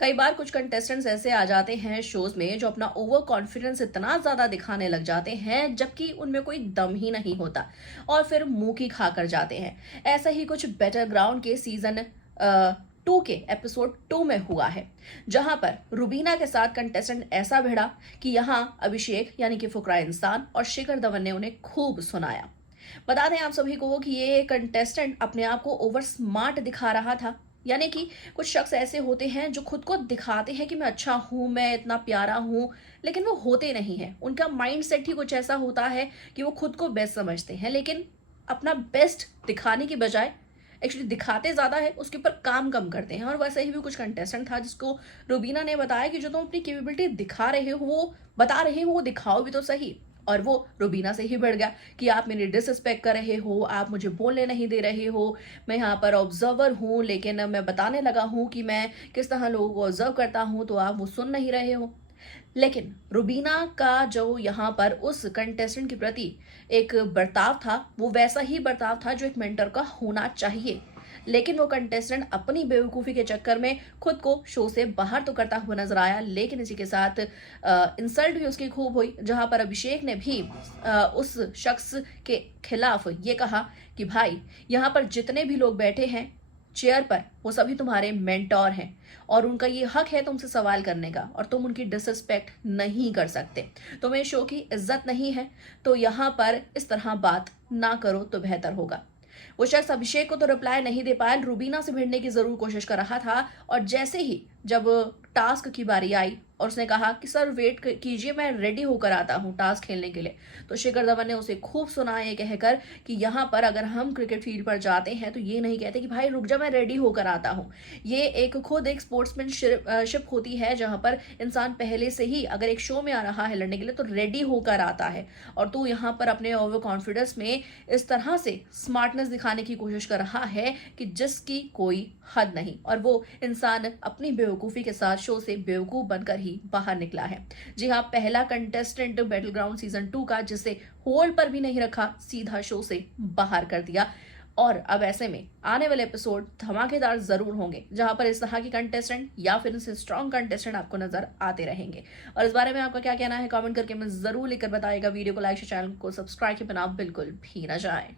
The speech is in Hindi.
कई बार कुछ कंटेस्टेंट्स ऐसे आ जाते हैं शोज में जो अपना ओवर कॉन्फिडेंस इतना ज्यादा दिखाने लग जाते हैं जबकि उनमें कोई दम ही नहीं होता और फिर मुंह की खाकर जाते हैं। ऐसा ही कुछ बेटर ग्राउंड के सीजन 2 के एपिसोड 2 में हुआ है, जहां पर रुबीना के साथ कंटेस्टेंट ऐसा भिड़ा कि यहां अभिषेक यानी कि फुकरा इंसान और शिखर धवन ने उन्हें खूब सुनाया। बता दें आप सभी को कि ये कंटेस्टेंट अपने आप को ओवर स्मार्ट दिखा रहा था। यानी कि कुछ शख्स ऐसे होते हैं जो खुद को दिखाते हैं कि मैं अच्छा हूं, मैं इतना प्यारा हूं, लेकिन वो होते नहीं है। उनका माइंड सेट ही कुछ ऐसा होता है कि वो खुद को बेस्ट समझते हैं, लेकिन अपना बेस्ट दिखाने की बजाय एक्चुअली दिखाते ज्यादा है, उसके ऊपर काम कम करते हैं। और वैसे ही भी कुछ कंटेस्टेंट था जिसको रुबीना ने बताया कि जो तुम अपनी कैपेबिलिटी दिखा रहे हो, वो बता रहे हो, वो दिखाओ भी तो सही। और वो रुबीना से ही बढ़ गया कि आप मेरी डिसरिस्पेक्ट कर रहे हो, आप मुझे बोलने नहीं दे रहे हो। मैं यहाँ पर ऑब्जर्वर हूँ, लेकिन मैं बताने लगा हूँ कि मैं किस तरह लोगों को ऑब्जर्व करता हूँ, तो आप वो सुन नहीं रहे हो। लेकिन रुबीना का जो यहाँ पर उस कंटेस्टेंट के प्रति एक बर्ताव था, वो वैसा ही बर्ताव था जो एक मेंटर का होना चाहिए। लेकिन वो कंटेस्टेंट अपनी बेवकूफ़ी के चक्कर में खुद को शो से बाहर तो करता हुआ नजर आया, लेकिन इसी के साथ इंसल्ट भी उसकी खूब हुई, जहां पर अभिषेक ने भी उस शख्स के खिलाफ ये कहा कि भाई, यहाँ पर जितने भी लोग बैठे हैं चेयर पर, वो सभी तुम्हारे मेंटोर हैं और उनका ये हक है तुमसे सवाल करने का, और तुम उनकी डिसरिस्पेक्ट नहीं कर सकते। तुम्हें शो की इज्जत नहीं है, तो यहाँ पर इस तरह बात ना करो तो बेहतर होगा। वो शख्स अभिषेक को तो रिप्लाई नहीं दे पाया, रूबीना से भिड़ने की जरूर कोशिश कर रहा था। और जैसे ही जब टास्क की बारी आई और उसने कहा कि सर वेट कीजिए, मैं रेडी होकर आता हूं टास्क खेलने के लिए, तो शिखर धवन ने उसे खूब सुनाया ये कहकर कि यहाँ पर अगर हम क्रिकेट फील्ड पर जाते हैं तो ये नहीं कहते कि भाई रुक जा, मैं रेडी होकर आता हूँ। ये एक खुद एक स्पोर्ट्समैनशिप होती है, जहां पर इंसान पहले से ही अगर एक शो में आ रहा है लड़ने के लिए तो रेडी होकर आता है। और तू यहाँ पर अपने ओवर कॉन्फिडेंस में इस तरह से स्मार्टनेस दिखाने की कोशिश कर रहा है कि जिसकी कोई हद नहीं, और वो इंसान अपनी बेवकूफ़ी के साथ शो से बेवकूफ़ बनकर ही बाहर निकला है। जी हाँ, पहला कंटेस्टेंट बैटल ग्राउंड सीजन 2 का जिसे होल्ड पर भी नहीं रखा, सीधा शो से बाहर कर दिया। और अब ऐसे में आने वाले एपिसोड धमाकेदार जरूर होंगे, जहां पर इस तरह की कंटेस्टेंट या फिर इनसे स्ट्रॉन्ग कंटेस्टेंट आपको नजर आते रहेंगे। और इस बारे में आपका क्या कहना है, कमेंट करके मैं जरूर लेकर बताएगा। वीडियो को लाइक, चैनल को सब्सक्राइब के बिना बिल्कुल भी ना जाए।